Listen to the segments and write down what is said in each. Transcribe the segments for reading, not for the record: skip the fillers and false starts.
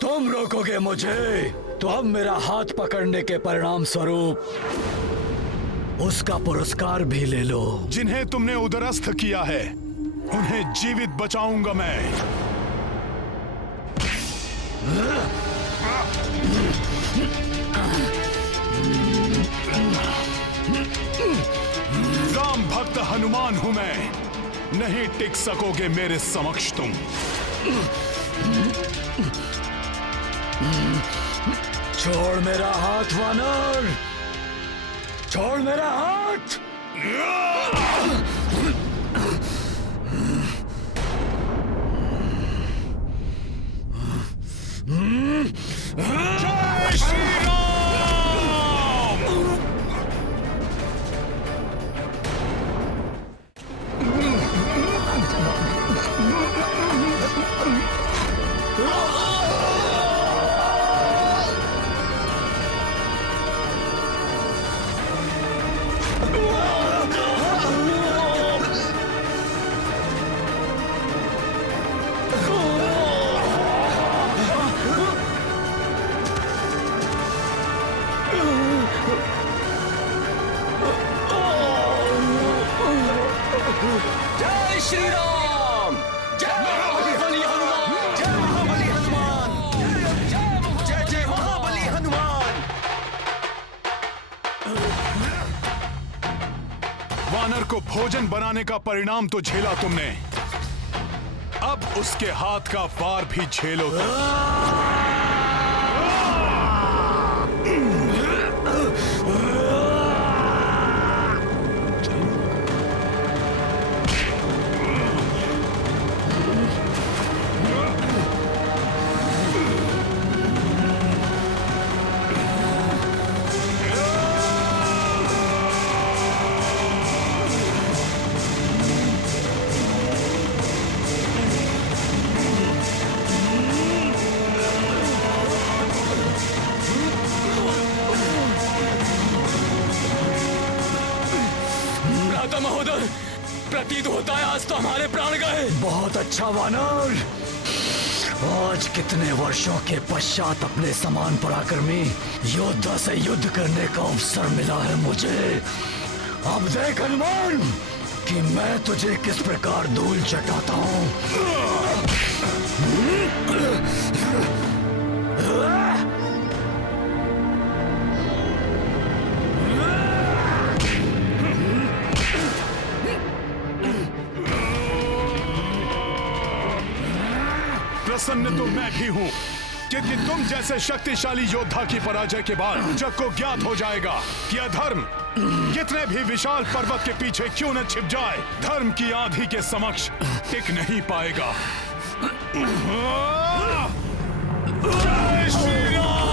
तुम रोकोगे मुझे तो अब मेरा हाथ पकड़ने के परिणाम स्वरूप उसका पुरस्कार भी ले लो। जिन्हें तुमने उदरस्थ किया है उन्हें जीवित बचाऊंगा मैं। राम भक्त हनुमान हूं मैं, नहीं टिक सकोगे मेरे समक्ष तुम। छोड़ मेरा हाथ वानर, छोड़ मेरा हाथ। जय श्री राम। जय श्री राम। जय महाबली हनुमान। जय महाबली हनुमान। जय जय महाबली हनुमान। वानर को भोजन बनाने का परिणाम तो झेला तुमने, अब उसके हाथ का वार भी झेलो तुम। महोदय, प्रतीत होता है आज तो हमारे प्राण गए। बहुत अच्छा वानर, आज कितने वर्षों के पश्चात अपने समान पराक्रमी योद्धा से युद्ध करने का अवसर मिला है मुझे। अब देख हनुमान कि मैं तुझे किस प्रकार धूल चटाता हूँ। प्रसन्न तो मैं भी हूं, क्योंकि तुम जैसे शक्तिशाली योद्धा की पराजय के बाद जग को ज्ञात हो जाएगा कि अधर्म कितने भी विशाल पर्वत के पीछे क्यों न छिप जाए, धर्म की आंधी के समक्ष टिक नहीं पाएगा। जय श्री राम।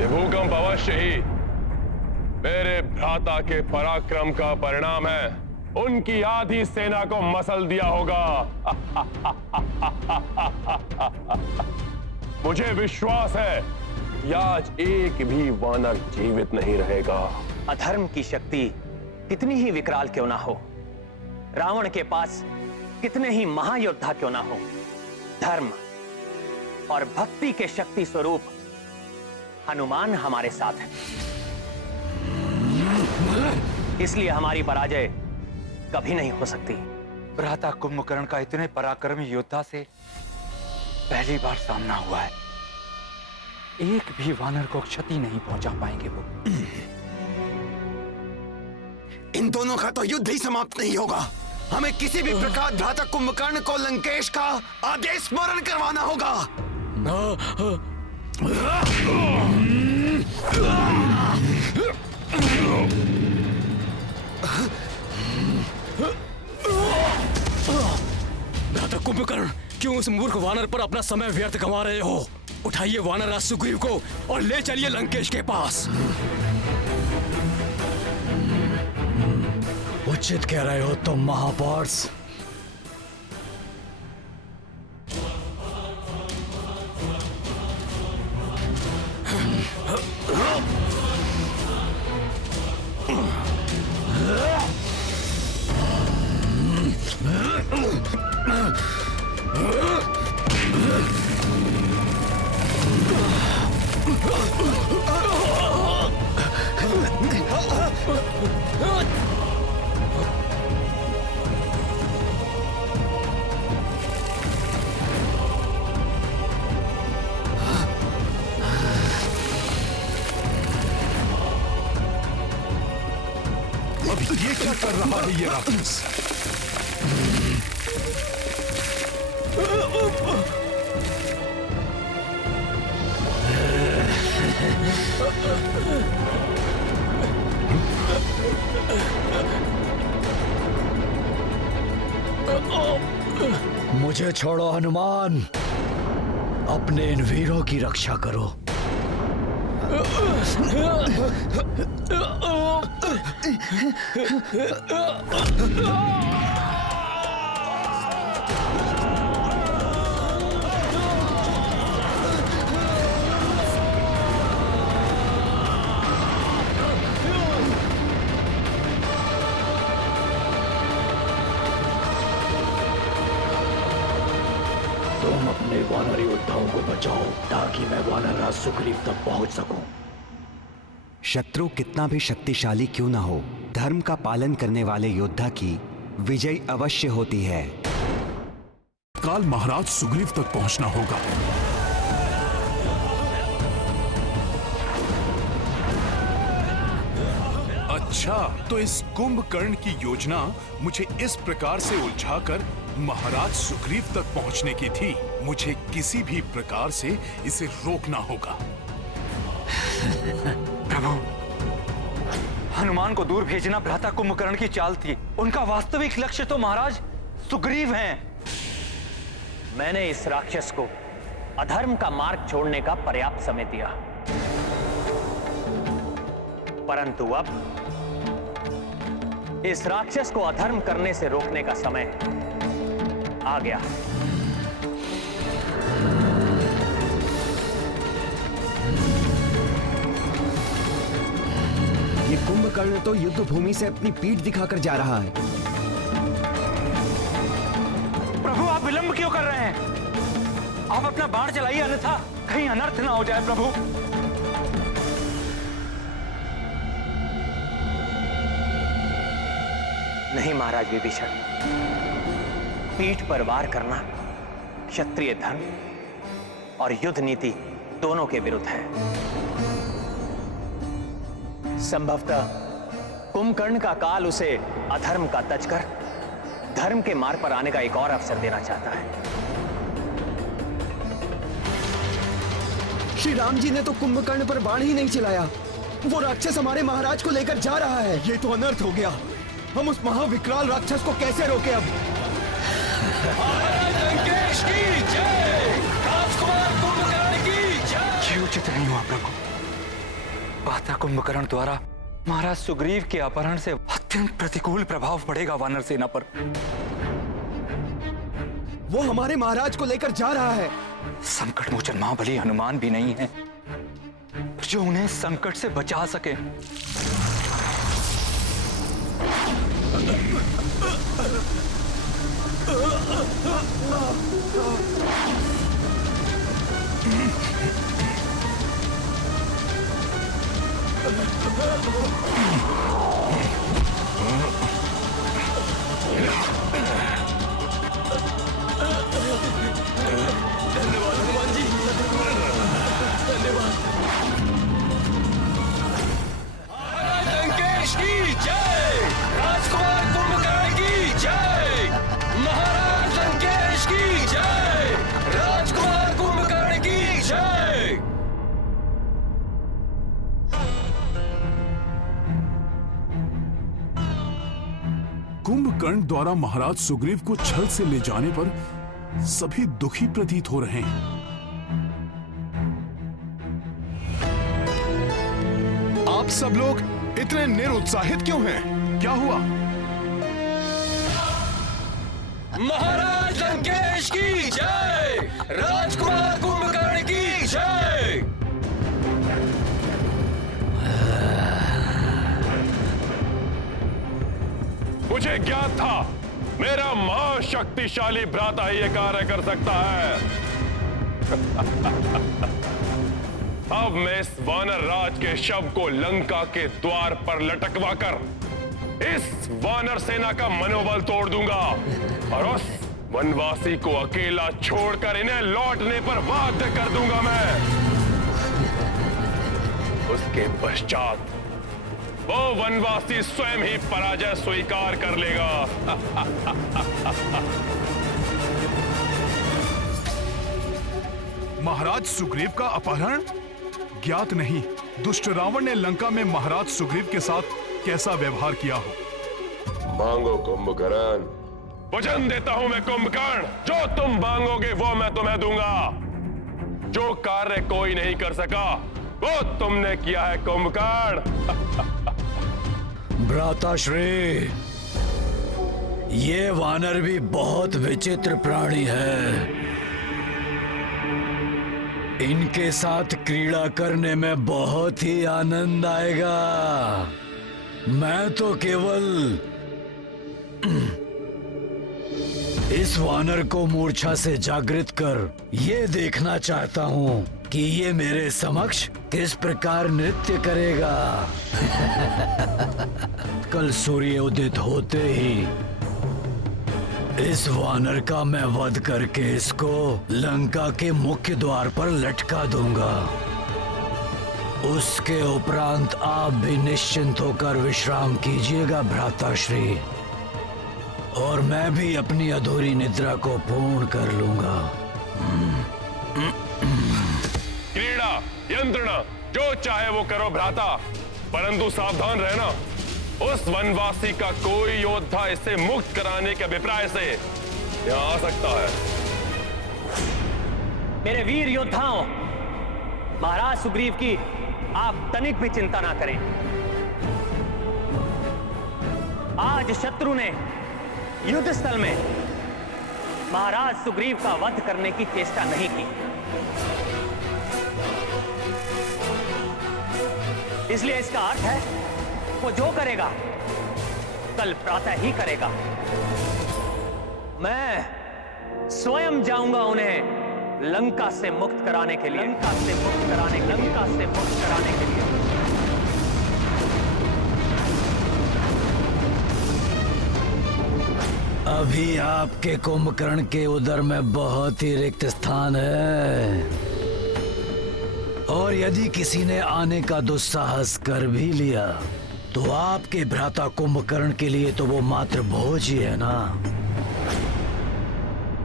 ये भूकंप अवश्य ही मेरे भ्राता के पराक्रम का परिणाम है। उनकी आधी सेना को मसल दिया होगा। मुझे विश्वास है कि आज एक भी वानर जीवित नहीं रहेगा। अधर्म की शक्ति कितनी ही विकराल क्यों ना हो, रावण के पास कितने ही महायोद्धा क्यों ना हो, धर्म और भक्ति के शक्ति स्वरूप हनुमान हमारे साथ है। इसलिए हमारी पराजय कभी नहीं हो सकती। भ्राता कुंभकर्ण का इतने पराक्रमी योद्धा से पहली बार सामना हुआ है। एक भी वानर को क्षति नहीं पहुंचा पाएंगे वो। इन दोनों का तो युद्ध ही समाप्त नहीं होगा। हमें किसी भी प्रकार भ्राता कुंभकर्ण को लंकेश का आदेश स्मरण करवाना होगा। भ्राता कुंभकर्ण, क्यों उस मूर्ख वानर पर अपना समय व्यर्थ गंवा रहे हो? उठाइए वानरराज सुग्रीव को और ले चलिए लंकेश के पास। उचित कह रहे हो तुम महापार्स। अब ये क्या कर रहा है ये राक्षस? मुझे छोड़ो हनुमान, अपने इन वीरों की रक्षा करो। तुम अपने वानर योद्धाओं को बचाओ ताकि मैं वानरराज सुग्रीव तक पहुंच सकूं। शत्रु कितना भी शक्तिशाली क्यों ना हो, धर्म का पालन करने वाले योद्धा की विजय अवश्य होती है। काल महाराज सुग्रीव तक पहुंचना होगा। अच्छा, तो इस कुंभकर्ण की योजना मुझे इस प्रकार से उलझाकर महाराज सुग्रीव तक पहुंचने की थी। मुझे किसी भी प्रकार से इसे रोकना होगा। प्रभु, हनुमान को दूर भेजना भ्राता कुंभकर्ण की चाल थी। उनका वास्तविक लक्ष्य तो महाराज सुग्रीव हैं। मैंने इस राक्षस को अधर्म का मार्ग छोड़ने का पर्याप्त समय दिया, परंतु अब इस राक्षस को अधर्म करने से रोकने का समय आ गया। ये कुंभकर्ण तो युद्ध भूमि से अपनी पीठ दिखाकर जा रहा है। प्रभु, आप विलंब क्यों कर रहे हैं? आप अपना बाण चलाइए, अन्यथा कहीं अनर्थ ना हो जाए। प्रभु, नहीं महाराज विभीषण, पीठ पर वार करना क्षत्रिय धर्म और युद्ध नीति दोनों के विरुद्ध है। संभवतः कुंभकर्ण का काल उसे अधर्म का तज कर धर्म के मार्ग पर आने का एक और अवसर देना चाहता है। श्री राम जी ने तो कुंभकर्ण पर बाण ही नहीं चलाया। वो राक्षस हमारे महाराज को लेकर जा रहा है। ये तो अनर्थ हो गया। हम उस महाविकराल राक्षस को कैसे रोके अब? लंकेश की जय, राजकुमार कुंभकर्ण की जय। ये उचित नहीं हुआ प्रभु। भ्राता कुंभकर्ण द्वारा महाराज सुग्रीव के अपहरण से अत्यंत प्रतिकूल प्रभाव पड़ेगा वानर सेना पर। वो हमारे महाराज को लेकर जा रहा है। संकट मोचन महाबली हनुमान भी नहीं है जो उन्हें संकट से बचा सके। धन्यवाद हनुमान जी, धन्यवाद। महाराज लंकेश की जय, राजकुमार कुंभकर्ण की जय, महाराज लंकेश की जय, राजकुमार कुंभकर्ण की जय। कुंभकर्ण द्वारा महाराज सुग्रीव को छल से ले जाने पर सभी दुखी प्रतीत हो रहे हैं। आप सब लोग इतने निरुत्साहित क्यों हैं? क्या हुआ? महाराज लंकेश की जय, राजकुमार कुंभकर्ण की जय। मुझे ज्ञात था मेरा महाशक्तिशाली भ्राता ही ये कार्य कर सकता है। अब मैं इस वानर राज के शव को लंका के द्वार पर लटकवा कर इस वानर सेना का मनोबल तोड़ दूंगा और उस वनवासी को अकेला छोड़कर इन्हें लौटने पर बाध्य कर दूंगा मैं। उसके पश्चात वो वनवासी स्वयं ही पराजय स्वीकार कर लेगा। महाराज सुग्रीव का अपहरण? ज्ञात नहीं दुष्ट रावण ने लंका में महाराज सुग्रीव के साथ कैसा व्यवहार किया हो। मांगो कुंभकर्ण, वचन देता हूं मैं कुंभकर्ण, जो तुम मांगोगे वो मैं तुम्हें दूंगा। जो कार्य कोई नहीं कर सका वो तुमने किया है कुंभकर्ण। भ्राताश्री, ये वानर भी बहुत विचित्र प्राणी है। इनके साथ क्रीड़ा करने में बहुत ही आनंद आएगा। मैं तो केवल इस वानर को मूर्छा से जागृत कर ये देखना चाहता हूँ कि ये मेरे समक्ष किस प्रकार नृत्य करेगा। कल सूर्य उदित होते ही इस वानर का मैं वध करके इसको लंका के मुख्य द्वार पर लटका दूंगा। उसके उपरांत आप भी निश्चिंत होकर विश्राम कीजिएगा भ्राताश्री, और मैं भी अपनी अधूरी निद्रा को पूर्ण कर लूंगा। क्रीड़ा यंत्रणा जो चाहे वो करो भ्राता, परंतु सावधान रहना। उस वनवासी का कोई योद्धा इसे मुक्त कराने के अभिप्राय से यहाँ आ सकता है। मेरे वीर योद्धाओं, महाराज सुग्रीव की आप तनिक भी चिंता ना करें। आज शत्रु ने युद्ध स्थल में महाराज सुग्रीव का वध करने की चेष्टा नहीं की, इसलिए इसका अर्थ है वो जो करेगा कल प्रातः ही करेगा। मैं स्वयं जाऊंगा उन्हें लंका से मुक्त कराने के लिए, लंका से मुक्त कराने के लिए। अभी आपके कुंभकर्ण के उदर में बहुत ही रिक्त स्थान है, और यदि किसी ने आने का दुस्साहस कर भी लिया तो आपके भ्राता कुंभकर्ण के लिए तो वो मात्र भोज ही है ना।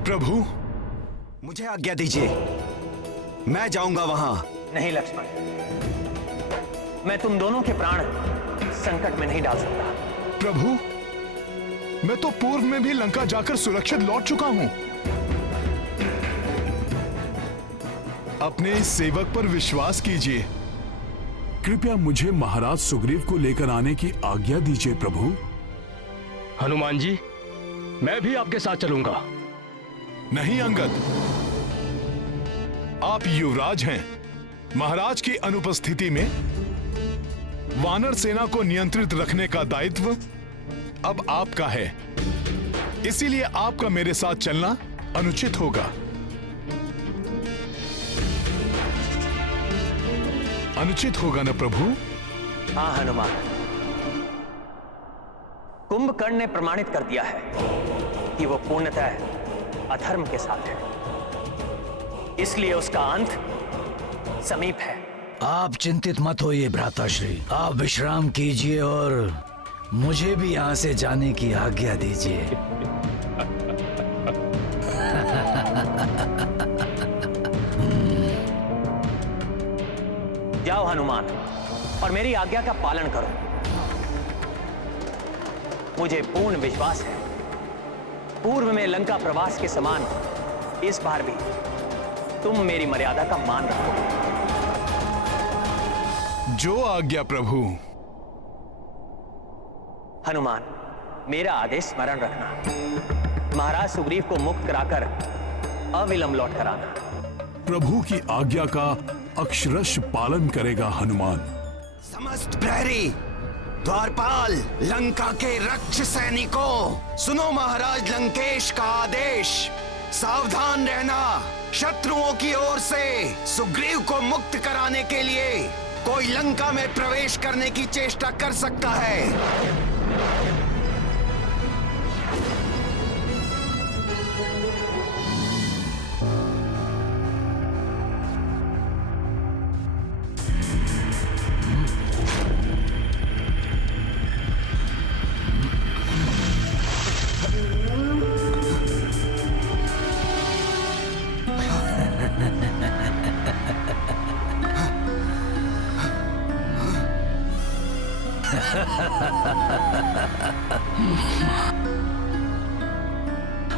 प्रभु, मुझे आज्ञा दीजिए, मैं जाऊंगा वहां। नहीं लक्ष्मण, मैं तुम दोनों के प्राण संकट में नहीं डाल सकता। प्रभु, मैं तो पूर्व में भी लंका जाकर सुरक्षित लौट चुका हूं। अपने इस सेवक पर विश्वास कीजिए। कृपया मुझे महाराज सुग्रीव को लेकर आने की आज्ञा दीजिए प्रभु। हनुमान जी, मैं भी आपके साथ चलूंगा। नहीं अंगद, आप युवराज हैं। महाराज की अनुपस्थिति में वानर सेना को नियंत्रित रखने का दायित्व अब आपका है, इसीलिए आपका मेरे साथ चलना अनुचित होगा। अनुचित होगा न प्रभु? हाँ हनुमान, कुंभकर्ण ने प्रमाणित कर दिया है कि वो पूर्णतः अधर्म के साथ है, इसलिए उसका अंत समीप है। आप चिंतित मत होइए भ्राताश्री, आप विश्राम कीजिए और मुझे भी यहाँ से जाने की आज्ञा दीजिए। जाओ हनुमान, और मेरी आज्ञा का पालन करो। मुझे पूर्ण विश्वास है पूर्व में लंका प्रवास के समान इस बार भी तुम मेरी मर्यादा का मान रखोगे। जो आज्ञा प्रभु। हनुमान, मेरा आदेश स्मरण रखना। महाराज सुग्रीव को मुक्त कराकर अविलंब लौट कर आना। प्रभु की आज्ञा का अक्षरश पालन करेगा हनुमान। समस्त प्रहरी, द्वारपाल, लंका के रक्ष सैनिकों, सुनो महाराज लंकेश का आदेश। सावधान रहना, शत्रुओं की ओर से सुग्रीव को मुक्त कराने के लिए कोई लंका में प्रवेश करने की चेष्टा कर सकता है।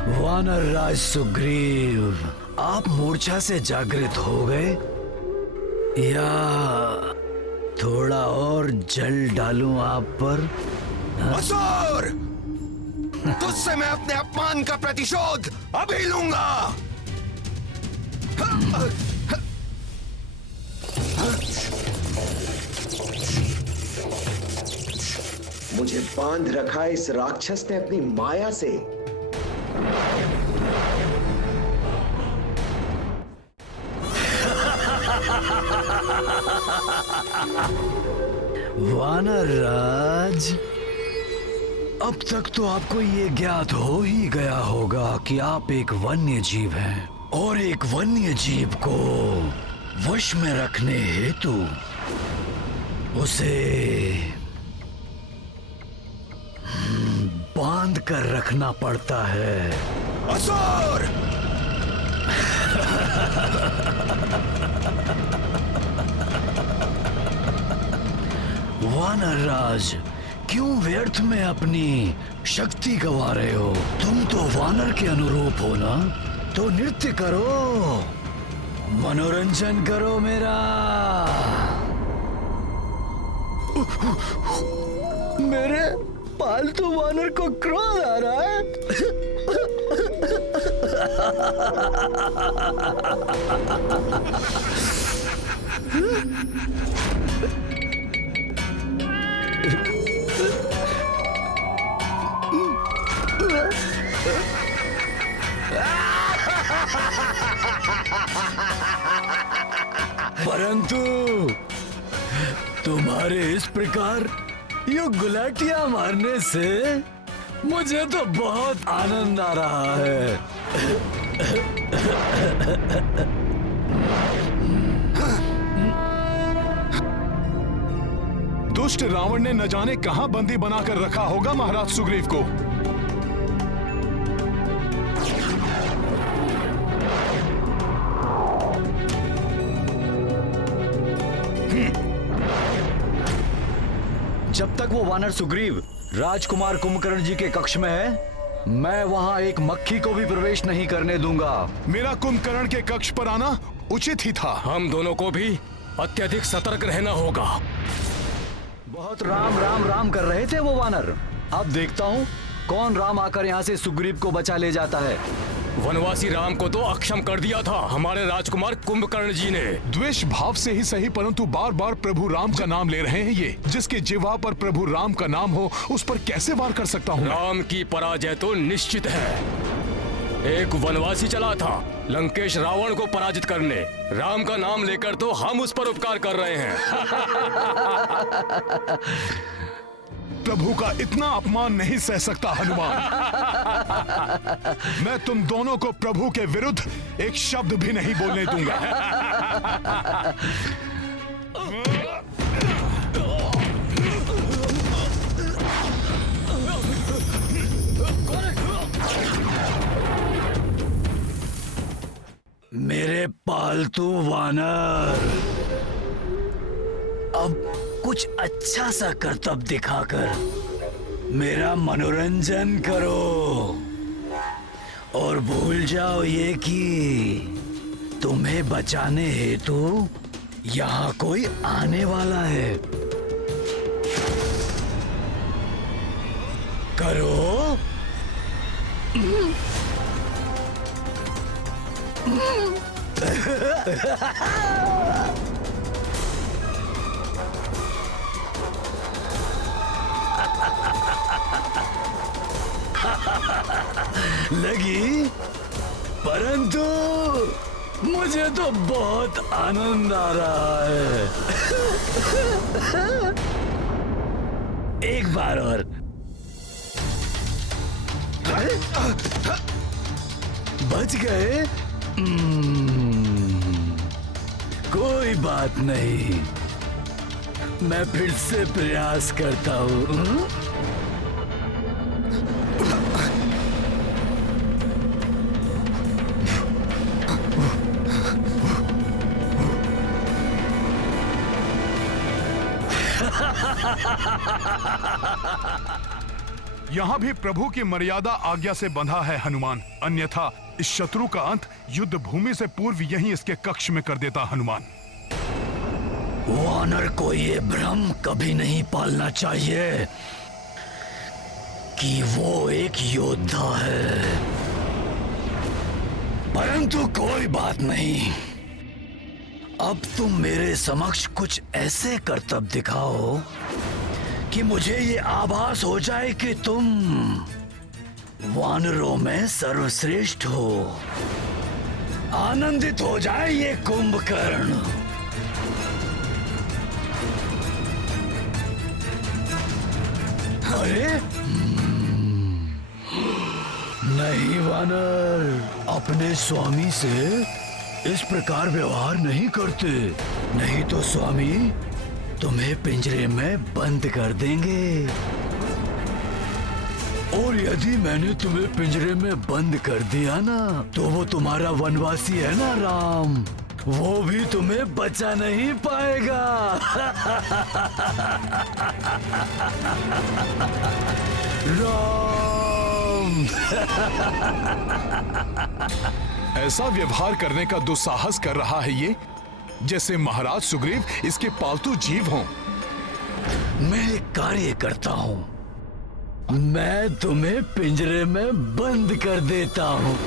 वानर राज सुग्रीव, आप मूर्छा से जागृत हो गए या थोड़ा और जल डालूं आप पर? असुर, तुझसे मैं अपने अपमान का प्रतिशोध अभी लूंगा। मुझे बांध रखा है इस राक्षस ने अपनी माया से। वानर राज, अब तक तो आपको ये ज्ञात हो ही गया होगा कि आप एक वन्य जीव हैं और एक वन्य जीव को वश में रखने हेतु उसे बांध कर रखना पड़ता है। असुर! वानर राज, क्यों व्यर्थ में अपनी शक्ति गवा रहे हो? तुम तो वानर के अनुरूप हो ना, तो नृत्य करो, मनोरंजन करो मेरा। मेरे पालतू वानर को क्रोध आ रहा है। परंतु तुम्हारे इस प्रकार ये गुलाटियां मारने से मुझे तो बहुत आनंद आ रहा है। दुष्ट रावण ने न जाने कहां बंदी बनाकर रखा होगा महाराज सुग्रीव को। जब तक वो वानर सुग्रीव राजकुमार कुंभकर्ण जी के कक्ष में है, मैं वहां एक मक्खी को भी प्रवेश नहीं करने दूंगा। मेरा कुंभकर्ण के कक्ष पर आना उचित ही था। हम दोनों को भी अत्यधिक सतर्क रहना होगा। बहुत राम राम राम कर रहे थे वो वानर। अब देखता हूँ कौन राम आकर यहाँ से सुग्रीव को बचा ले जाता है। वनवासी राम को तो अक्षम कर दिया था हमारे राजकुमार कुंभकर्ण जी ने। द्वेष भाव से ही सही, परंतु बार बार प्रभु राम का नाम ले रहे हैं ये। जिसके जिह्वा पर प्रभु राम का नाम हो उस पर कैसे वार कर सकता हूँ? राम की पराजय तो निश्चित है। एक वनवासी चला था लंकेश रावण को पराजित करने। राम का नाम लेकर तो हम उस पर उपकार कर रहे हैं। प्रभु का इतना अपमान नहीं सह सकता हनुमान। मैं तुम दोनों को प्रभु के विरुद्ध एक शब्द भी नहीं बोलने दूंगा। मेरे पालतू वानर, अब कुछ अच्छा सा करतब दिखाकर मेरा मनोरंजन करो और भूल जाओ ये कि तुम्हें बचाने हेतु यहाँ कोई आने वाला है। करो। लगी, परंतु मुझे तो बहुत आनंद आ रहा है। एक बार और। बच गए? कोई बात नहीं, मैं फिर से प्रयास करता हूँ। यहाँ भी प्रभु की मर्यादा आज्ञा से बंधा है हनुमान, अन्यथा इस शत्रु का अंत युद्ध भूमि से पूर्व यहीं इसके कक्ष में कर देता हनुमान। वानर को ये भ्रम कभी नहीं पालना चाहिए कि वो एक योद्धा है। परंतु कोई बात नहीं, अब तुम मेरे समक्ष कुछ ऐसे करतब दिखाओ कि मुझे ये आभास हो जाए कि तुम वानरों में सर्वश्रेष्ठ हो। आनंदित हो जाए ये कुंभकर्ण। अरे नहीं वानर, अपने स्वामी से इस प्रकार व्यवहार नहीं करते, नहीं तो स्वामी तुम्हें पिंजरे में बंद कर देंगे। और यदि मैंने तुम्हें पिंजरे में बंद कर दिया ना, तो वो तुम्हारा वनवासी है ना राम, वो भी तुम्हें बचा नहीं पाएगा। राम। ऐसा व्यवहार करने का दुस्साहस कर रहा है ये, जैसे महाराज सुग्रीव इसके पालतू जीव हों। मैं एक कार्य करता हूँ, मैं तुम्हें पिंजरे में बंद कर देता हूँ।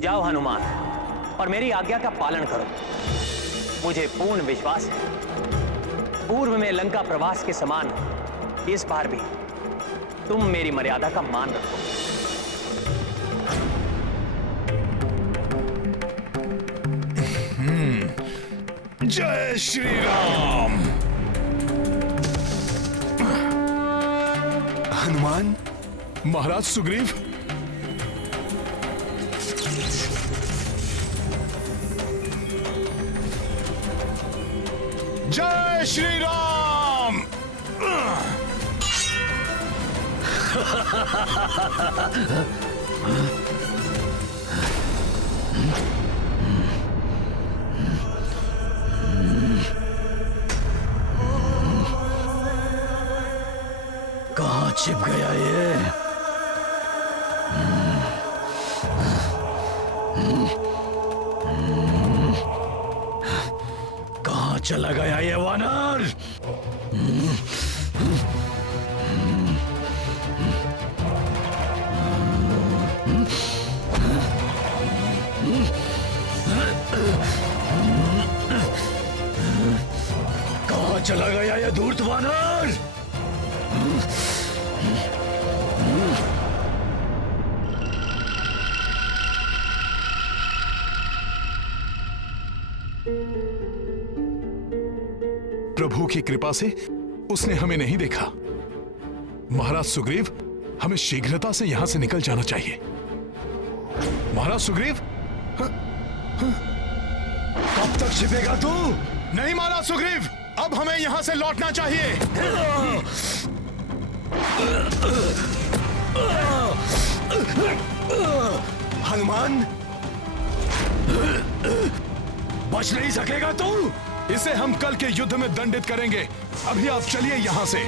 जाओ हनुमान और मेरी आज्ञा का पालन करो। मुझे पूर्ण विश्वास है पूर्व में लंका प्रवास के समान इस बार भी तुम मेरी मर्यादा का मान रखो। जय श्री राम। हनुमान, महाराज सुग्रीव, जय श्री राम। कहाँ छिप गया ये? कहाँ चला गया ये वानर? कहाँ चला गया वानर! प्रभु की कृपा से उसने हमें नहीं देखा। महाराज सुग्रीव, हमें शीघ्रता से यहां से निकल जाना चाहिए। महाराज सुग्रीव, कब तक छिपेगा तू? नहीं महाराज सुग्रीव, अब हमें यहां से लौटना चाहिए। हनुमान, बच नहीं सकेगा तू? इसे हम कल के युद्ध में दंडित करेंगे। अभी आप चलिए यहां से।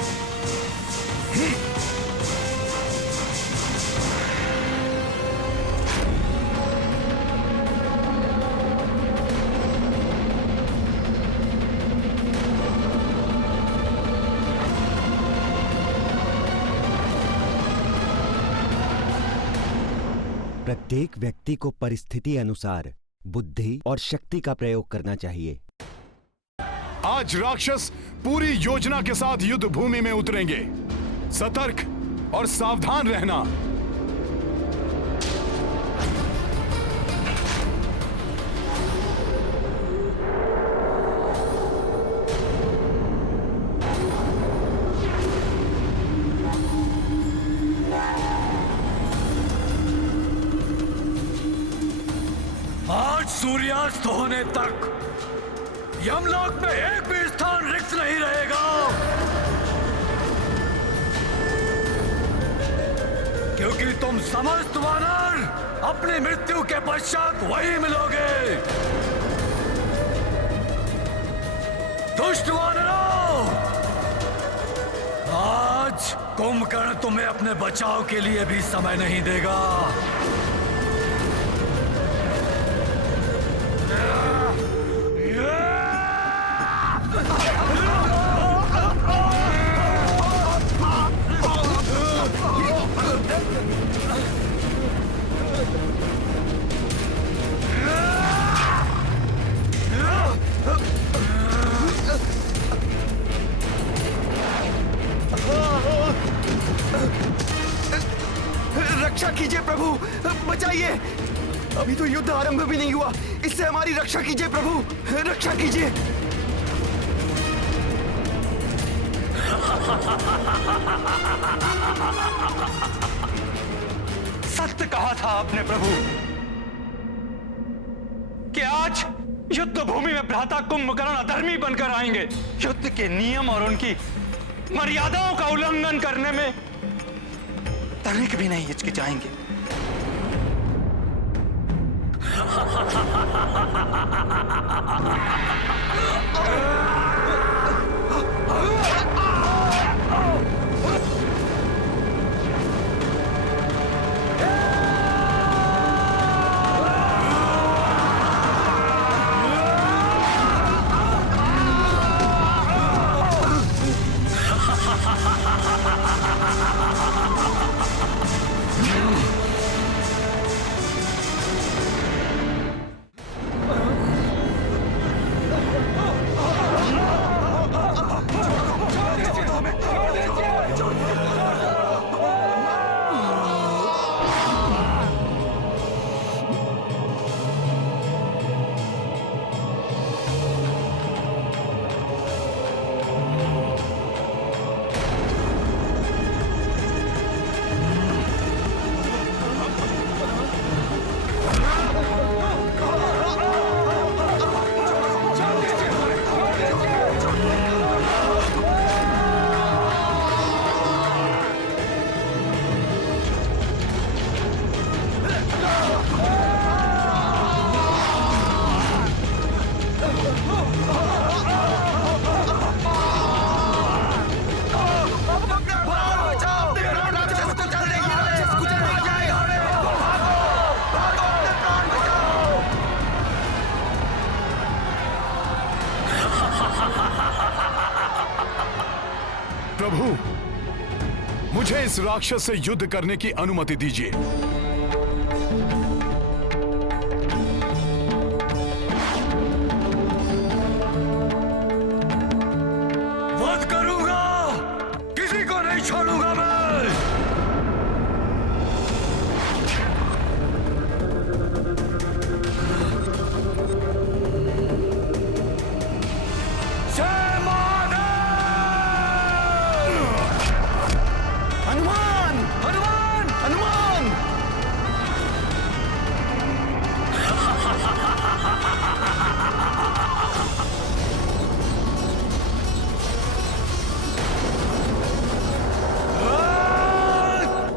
प्रत्येक व्यक्ति को परिस्थिति अनुसार बुद्धि और शक्ति का प्रयोग करना चाहिए। आज राक्षस पूरी योजना के साथ युद्ध भूमि में उतरेंगे। सतर्क और सावधान रहना। आज सूर्यास्त होने तक यमलोक में एक भी स्थान रिक्त नहीं रहेगा, क्योंकि तुम समस्त वानर अपनी मृत्यु के पश्चात वही मिलोगे। दुष्ट वानरों, आज कुंभकर्ण तुम्हें अपने बचाव के लिए भी समय नहीं देगा। रक्षा कीजिए प्रभु, बचाइए। अभी तो युद्ध आरंभ भी नहीं हुआ, इससे हमारी रक्षा कीजिए प्रभु, रक्षा कीजिए। सत्य कहा था आपने प्रभु कि आज युद्ध भूमि में भ्राता कुंभकर्ण अधर्मी बनकर आएंगे। युद्ध के नियम और उनकी मर्यादाओं का उल्लंघन करने में तनिक भी नहीं हिचकिचाएंगे। प्रभु, मुझे इस राक्षस से युद्ध करने की अनुमति दीजिए। वध करूंगा। छोड़ूंगा मैं। जय महादेव! हनुमान हनुमान हनुमान!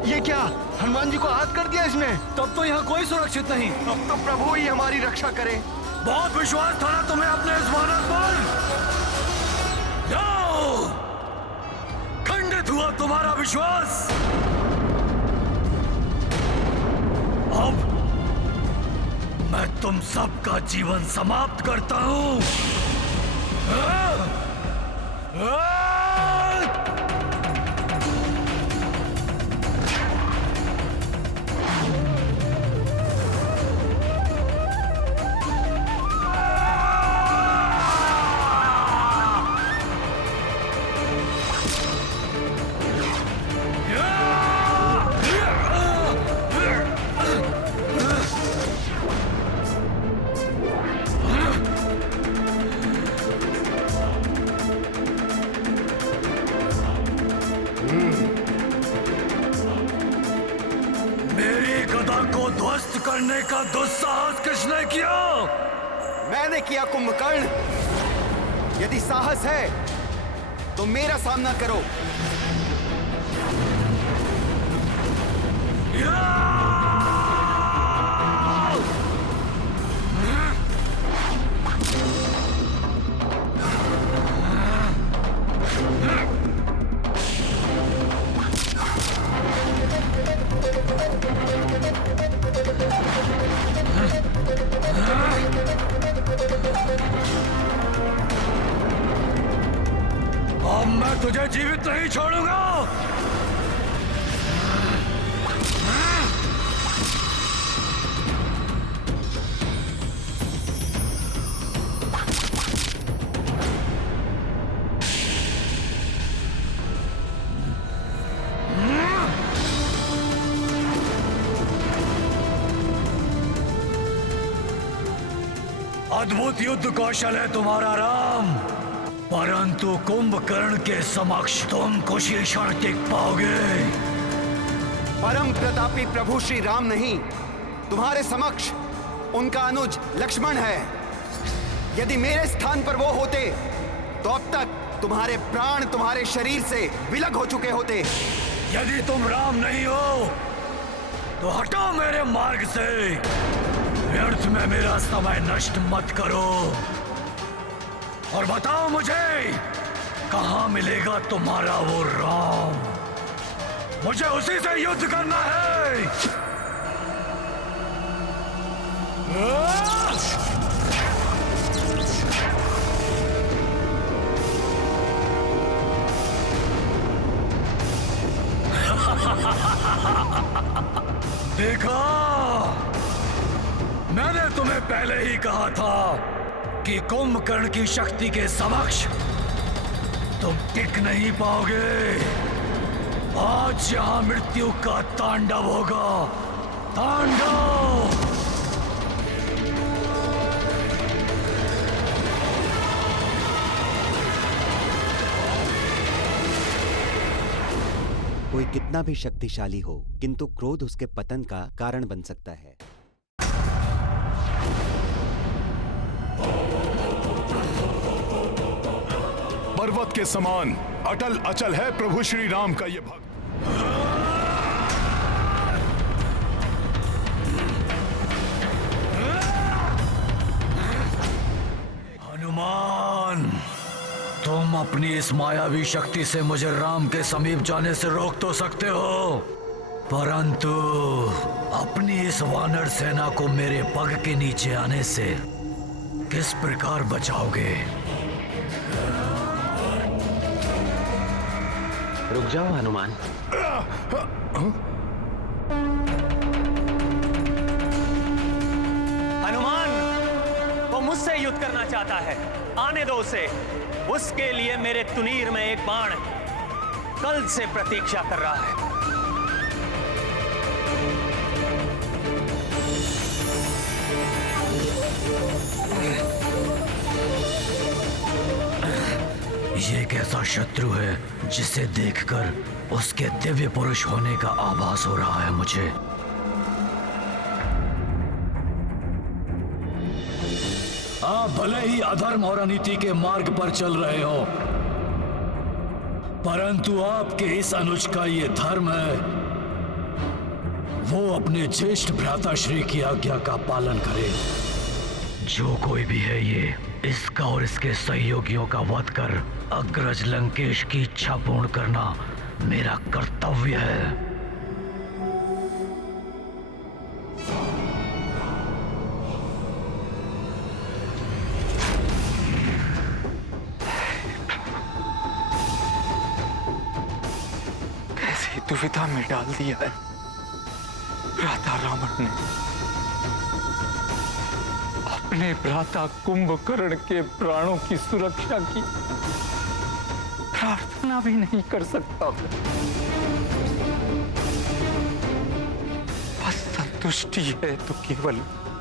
ये क्या, हनुमान जी को हाथ कर दिया इसने? तब तो यहाँ कोई सुरक्षित नहीं। अब तो प्रभु ही हमारी रक्षा करे। बहुत विश्वास था ना तुम्हें अपने इस वानर पर। जाओ, खंडित हुआ तुम्हारा विश्वास। अब मैं तुम सबका जीवन समाप्त करता हूं। ध्वस्त करने का दुस्साहस किसने किया? मैंने किया कुंभकर्ण। यदि साहस है तो मेरा सामना करो। अब मैं तुझे जीवित नहीं छोड़ूंगा। अद्भुत युद्ध कौशल है तुम्हारा राम, परंतु कुंभकर्ण के समक्ष तुम कुछ ही क्षण टिक पाओगे। परम प्रतापी प्रभु श्री राम नहीं, तुम्हारे समक्ष उनका अनुज लक्ष्मण है। यदि मेरे स्थान पर वो होते तो अब तक तुम्हारे प्राण तुम्हारे शरीर से विलग हो चुके होते। यदि तुम राम नहीं हो तो हटो मेरे मार्ग से। व्यर्थ में मेरा समय नष्ट मत करो और बताओ मुझे कहां मिलेगा तुम्हारा वो राम। मुझे उसी से युद्ध करना है। देखा, मैंने तुम्हें पहले ही कहा था कि कुंभकर्ण की शक्ति के समक्ष तुम टिक नहीं पाओगे। आज यहां मृत्यु का तांडव होगा, तांडव। कोई कितना भी शक्तिशाली हो, किंतु क्रोध उसके पतन का कारण बन सकता है। पर्वत के समान अटल अचल है प्रभु श्री राम का ये भक्त। हनुमान, तुम अपनी इस मायावी शक्ति से मुझे राम के समीप जाने से रोक तो सकते हो, परंतु अपनी इस वानर सेना को मेरे पग के नीचे आने से किस प्रकार बचाओगे? रुक जाओ हनुमान। हनुमान, वो मुझसे युद्ध करना चाहता है, आने दो उसे। उसके लिए मेरे तुनीर में एक बाण कल से प्रतीक्षा कर रहा है। ये एक ऐसा शत्रु है जिसे देखकर उसके दिव्य पुरुष होने का आभास हो रहा है मुझे। आप भले ही अधर्म और अनीति के मार्ग पर चल रहे हो, परंतु आपके इस अनुज का ये धर्म है, वो अपने ज्येष्ठ भ्राताश्री की आज्ञा का पालन करे। जो कोई भी है ये, इसका और इसके सहयोगियों का वध कर अग्रज लंकेश की इच्छा पूर्ण करना मेरा कर्तव्य है। कैसी दुविधा में डाल दिया है भ्राता रावण ने। अपने भ्राता कुंभकर्ण के प्राणों की सुरक्षा की प्रार्थना भी नहीं कर सकता। बस संतुष्टि है तो केवल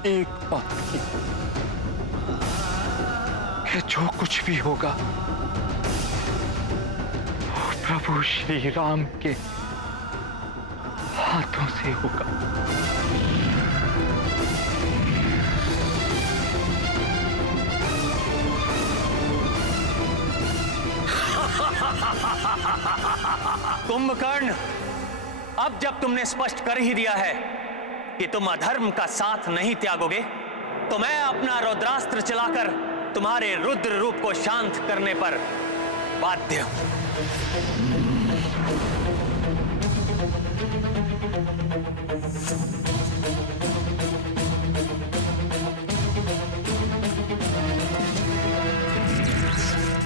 एक बात की कि जो कुछ भी होगा वो प्रभु श्री राम के हाथों से होगा। कुंभकर्ण, अब जब तुमने स्पष्ट कर ही दिया है कि तुम अधर्म का साथ नहीं त्यागोगे, तो मैं अपना रुद्रास्त्र चलाकर तुम्हारे रुद्र रूप को शांत करने पर बाध्य हूं।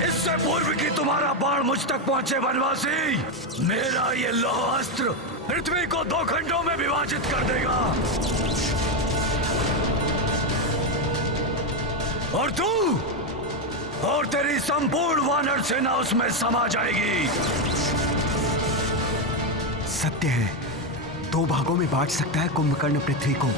इससे पूर्व कि तुम्हारा बाण मुझ तक पहुंचे वनवासी, मेरा ये लौह अस्त्र पृथ्वी को 2 खंडों में विभाजित कर देगा और तू और तेरी संपूर्ण वानर सेना उसमें समा जाएगी। सत्य है, 2 भागों में बांट सकता है कुंभकर्ण पृथ्वी को।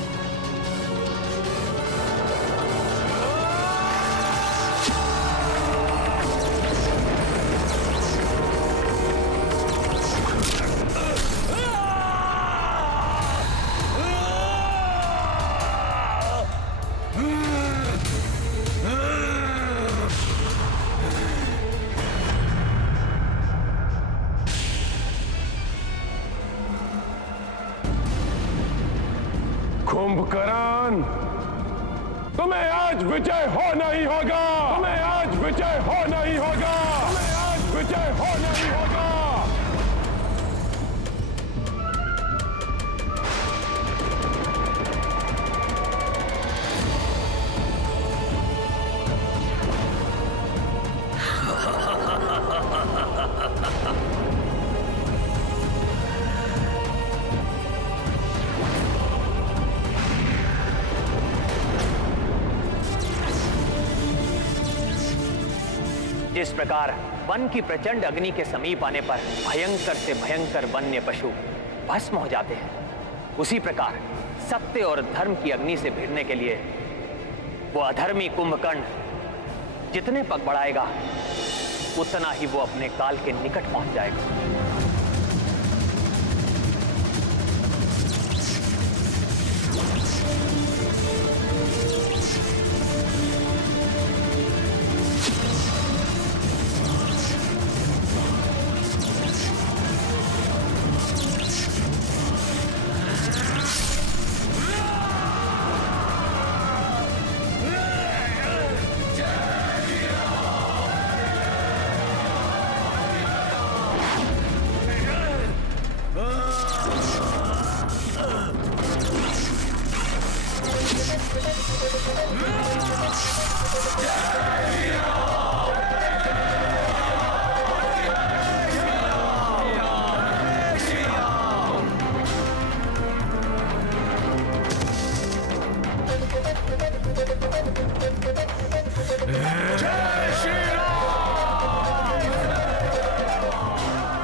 कुंभकर्ण, तुम्हें आज विजय होना ही होगा। तुम्हें आज विजय होना ही होगा। तुम्हें आज विजय होना ही होगा। जिस प्रकार वन की प्रचंड अग्नि के समीप आने पर भयंकर से भयंकर वन्य पशु भस्म हो जाते हैं, उसी प्रकार सत्य और धर्म की अग्नि से भिड़ने के लिए वो अधर्मी कुंभकर्ण जितने पग बढ़ाएगा उतना ही वो अपने काल के निकट पहुंच जाएगा।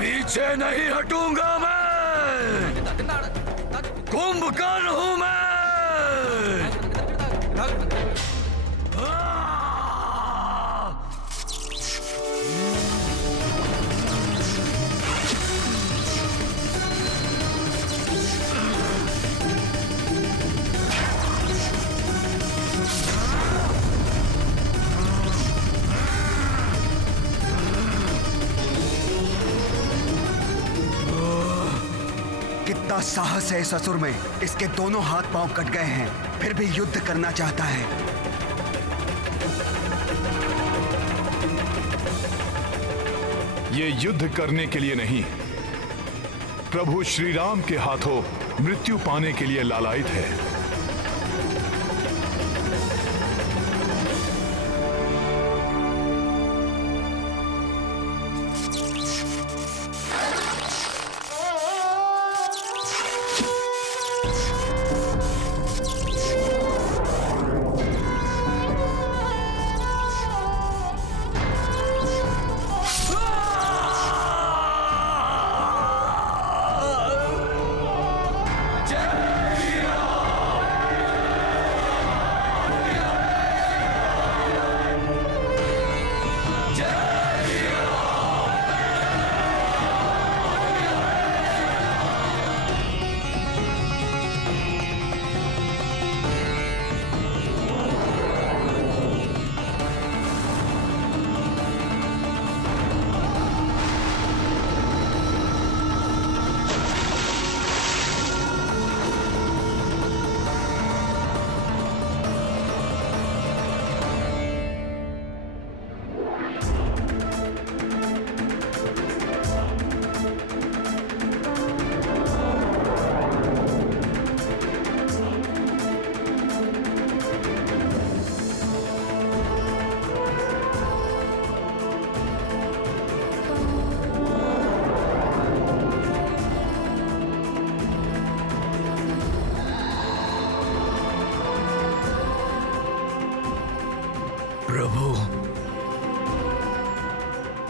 पीछे नहीं हटूंगा मैं। कुंभकर्ण हूं मैं। कितना साहस है इस असुर में। इसके दोनों हाथ पांव कट गए हैं, फिर भी युद्ध करना चाहता है। ये युद्ध करने के लिए नहीं, प्रभु श्री राम के हाथों मृत्यु पाने के लिए लालायित है। प्रभु,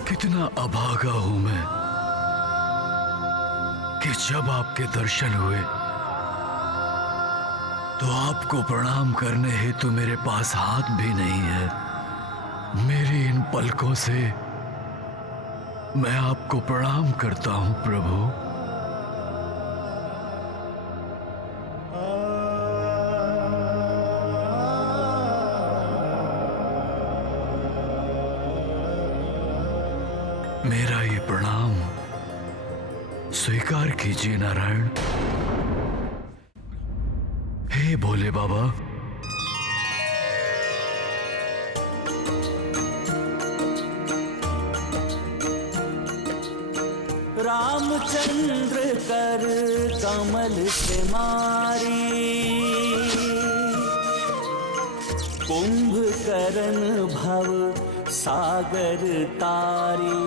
कितना अभागा हूं मैं कि जब आपके दर्शन हुए तो आपको प्रणाम करने हेतु मेरे पास हाथ भी नहीं है। मेरी इन पलकों से मैं आपको प्रणाम करता हूं प्रभु। मेरा ये प्रणाम स्वीकार कीजिए नारायण। हे भोले बाबा, रामचंद्र कर कमल से मारी, कुंभकर्ण भव सागर तारी।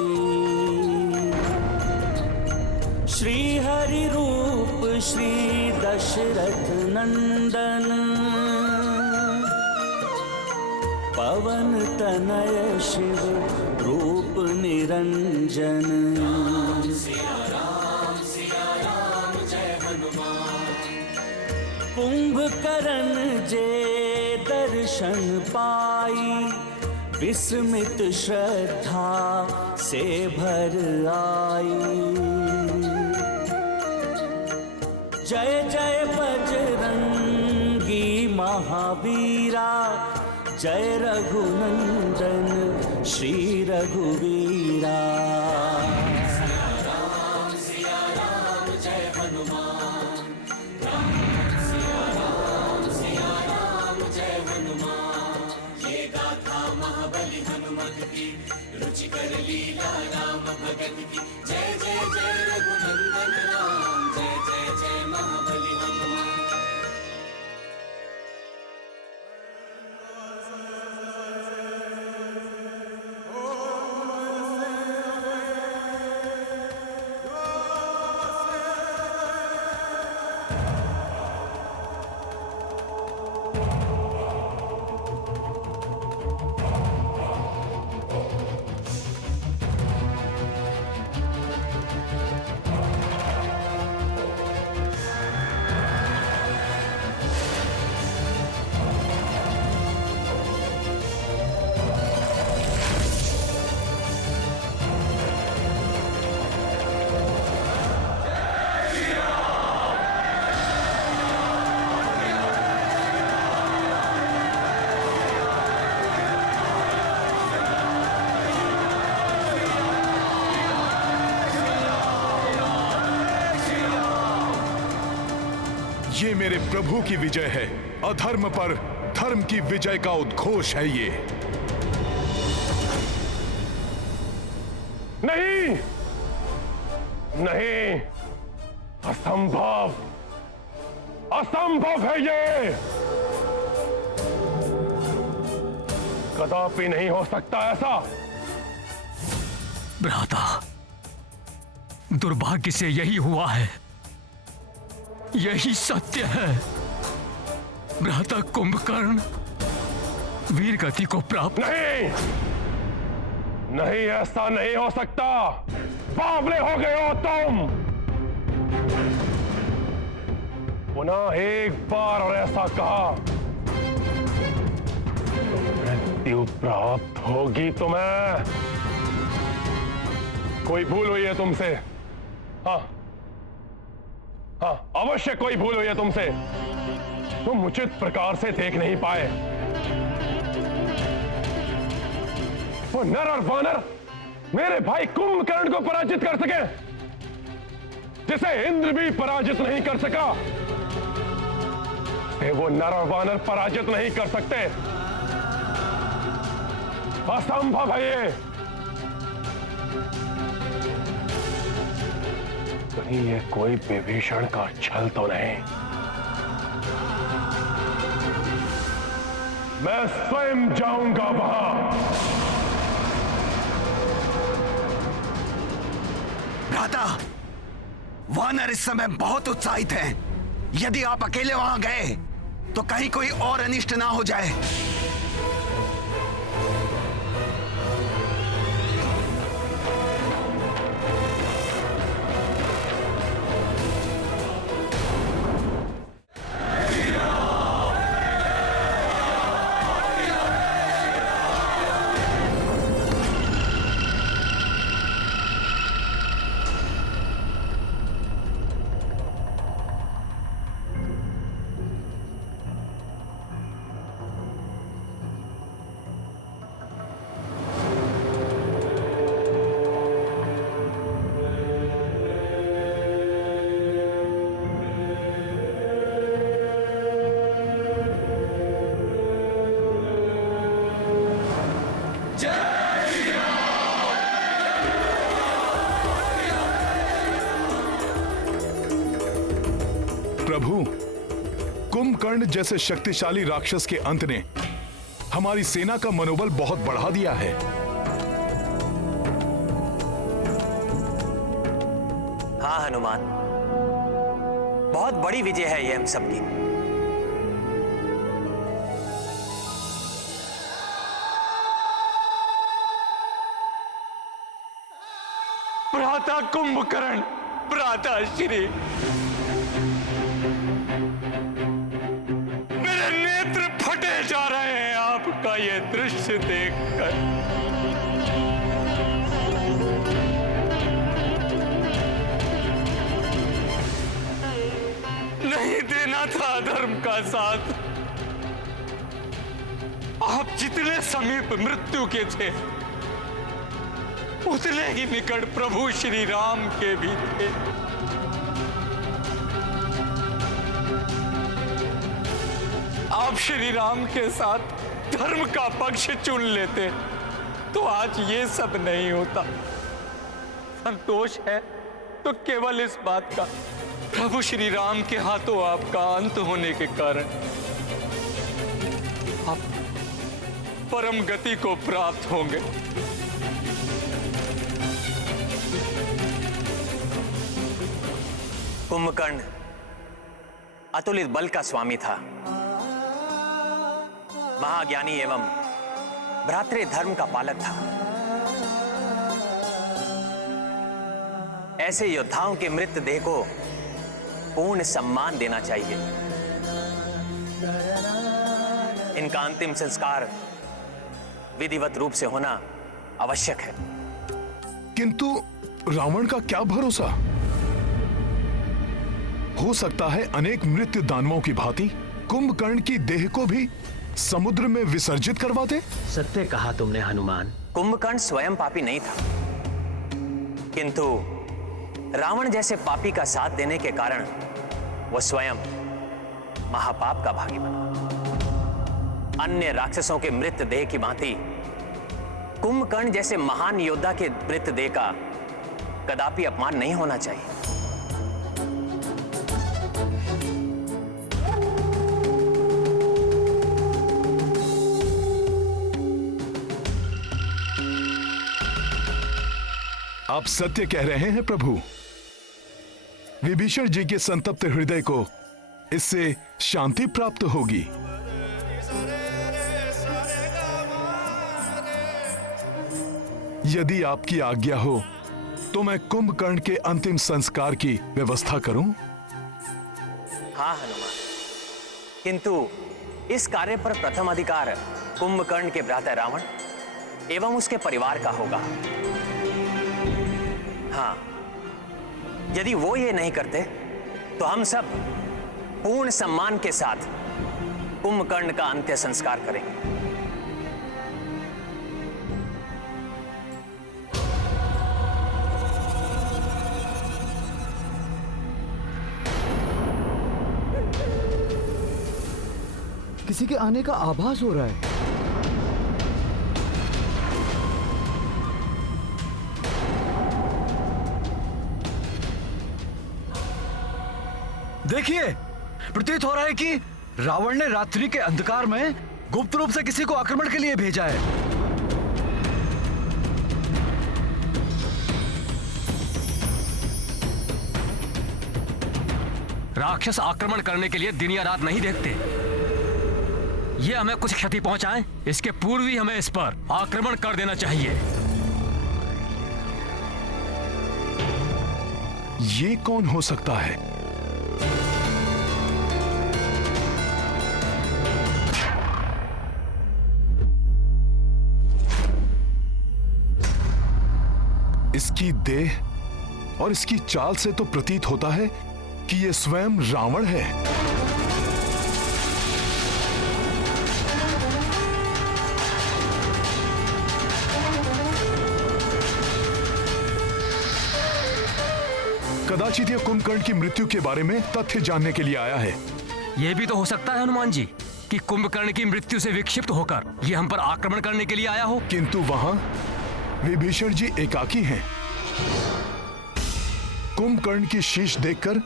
श्री हरि रूप श्री दशरथ नंदन, पवन तनय शिव रूप निरंजन। कुंभकर्ण जे दर्शन पाई, विस्मित श्रद्धा से भर आई। जय जय बजरंगी महावीरा, जय रघुनंदन श्री रघुवीरा। ये मेरे प्रभु की विजय है। अधर्म पर धर्म की विजय का उद्घोष है ये। नहीं, नहीं, असंभव, असंभव है ये। कदापि नहीं हो सकता ऐसा। भ्राता, दुर्भाग्य से यही हुआ है, यही सत्य है। भ्राता कुंभकर्ण वीर गति को प्राप्त नहीं, नहीं, ऐसा नहीं हो सकता। बावले हो गए हो तुम। पुनः एक बार और ऐसा कहा तो मृत्यु प्राप्त होगी तुम्हें। कोई भूल हुई है तुमसे? हाँ, हाँ, अवश्य कोई भूल हुई है तुमसे। तुम उचित प्रकार से देख नहीं पाए। वो नर और वानर मेरे भाई कुंभकर्ण को पराजित कर सके, जिसे इंद्र भी पराजित नहीं कर सका, वो नर और वानर पराजित नहीं कर सकते। असंभव है ये। कहीं ये कोई विभीषण का छल तो नहीं? मैं स्वयं जाऊंगा वहां। भ्राता, वानर इस समय बहुत उत्साहित हैं। यदि आप अकेले वहां गए तो कहीं कोई और अनिष्ट ना हो जाए। प्रभु, कुंभकर्ण जैसे शक्तिशाली राक्षस के अंत ने हमारी सेना का मनोबल बहुत बढ़ा दिया है। हाँ हनुमान, बहुत बड़ी विजय है ये हम सबकी। भ्राता कुंभकर्ण, भ्राता श्री, मेरे नेत्र फटे जा रहे हैं आपका ये दृश्य देखकर। नहीं देना था धर्म का साथ। आप जितने समीप मृत्यु के थे, उतने ही निकट प्रभु श्री राम के भी थे। आप श्री राम के साथ धर्म का पक्ष चुन लेते तो आज ये सब नहीं होता। संतोष है तो केवल इस बात का, प्रभु श्री राम के हाथों आपका अंत होने के कारण आप परम गति को प्राप्त होंगे। कुंभकर्ण अतुलित बल का स्वामी था, महाज्ञानी एवं भ्रातृ धर्म का पालक था। ऐसे योद्धाओं के मृत देह को पूर्ण सम्मान देना चाहिए। इनका अंतिम संस्कार विधिवत रूप से होना आवश्यक है। किंतु रावण का क्या भरोसा? हो सकता है अनेक मृत्यु दानवों की भांति कुंभकर्ण की देह को भी समुद्र में विसर्जित करवा दे। सत्य कहा तुमने हनुमान। कुंभकर्ण स्वयं पापी नहीं था, किंतु रावण जैसे पापी का साथ देने के कारण वो स्वयं महापाप का भागी बना। अन्य राक्षसों के मृतदेह की भांति कुंभकर्ण जैसे महान योद्धा के मृतदेह का कदापि अपमान नहीं होना चाहिए। आप सत्य कह रहे हैं प्रभु। विभीषण जी के संतप्त हृदय को इससे शांति प्राप्त होगी। यदि आपकी आज्ञा हो तो मैं कुंभकर्ण के अंतिम संस्कार की व्यवस्था करूं? हाँ हनुमान, किंतु इस कार्य पर प्रथम अधिकार कुंभकर्ण के भ्राता रावण एवं उसके परिवार का होगा। हाँ, यदि वो ये नहीं करते तो हम सब पूर्ण सम्मान के साथ कुंभकर्ण का अंत्य संस्कार करेंगे। किसी के आने का आभास हो रहा है। देखिए, प्रतीत हो रहा है कि रावण ने रात्रि के अंधकार में गुप्त रूप से किसी को आक्रमण के लिए भेजा है। राक्षस आक्रमण करने के लिए दिन या रात नहीं देखते। ये हमें कुछ क्षति पहुंचाए, इसके पूर्व ही हमें इस पर आक्रमण कर देना चाहिए। ये कौन हो सकता है? इसकी देह और इसकी चाल से तो प्रतीत होता है कि यह स्वयं रावण है। कदाचित यह कुंभकर्ण की मृत्यु के बारे में तथ्य जानने के लिए आया है। यह भी तो हो सकता है हनुमान जी कि कुंभकर्ण की मृत्यु से विक्षिप्त होकर यह हम पर आक्रमण करने के लिए आया हो। किंतु वहां विभीषण जी एकाकी हैं। कुंभकर्ण की शीश देखकर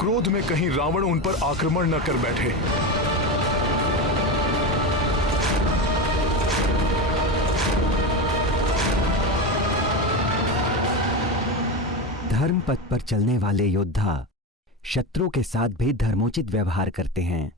क्रोध में कहीं रावण उन पर आक्रमण न कर बैठे। धर्म पथ पर चलने वाले योद्धा शत्रु के साथ भी धर्मोचित व्यवहार करते हैं।